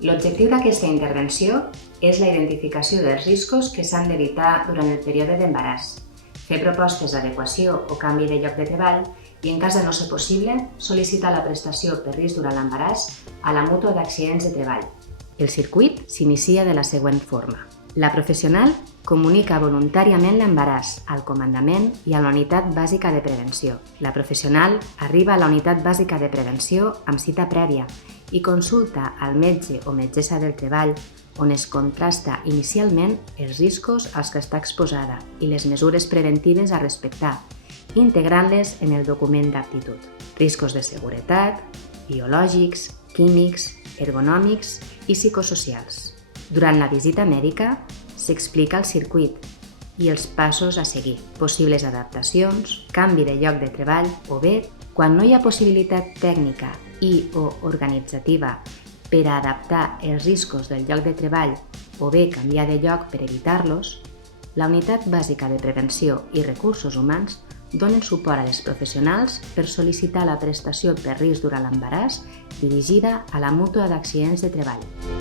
L'objectiu d'aquesta intervenció és la identificació dels riscos que s'han d'evitar durant el període d'embaràs, fer propostes d'adequació o canvi de lloc de treball i, en cas de no ser possible, sol·licitar la prestació per risc durant l'embaràs a la mútua d'accidents de treball. El circuit s'inicia de la següent forma. La professional comunica voluntàriament l'embaràs al comandament i a la unitat bàsica de prevenció. La professional arriba a la unitat bàsica de prevenció amb cita prèvia i consulta al metge o metgessa del treball, on es contrasta inicialment els riscos als que està exposada i les mesures preventives a respectar, integrant-les en el document d'aptitud. Riscos de seguretat, biològics, químics, ergonòmics i psicosocials. Durant la visita mèdica s'explica el circuit i els passos a seguir, possibles adaptacions, canvi de lloc de treball o bé, quan no hi ha possibilitat tècnica i o organitzativa per a adaptar els riscos del lloc de treball o bé canviar de lloc per evitar-los, la Unitat Bàsica de Prevenció i Recursos Humans donen suport a les professionals per sol·licitar la prestació per risc durant l'embaràs dirigida a la mútua d'accidents de treball.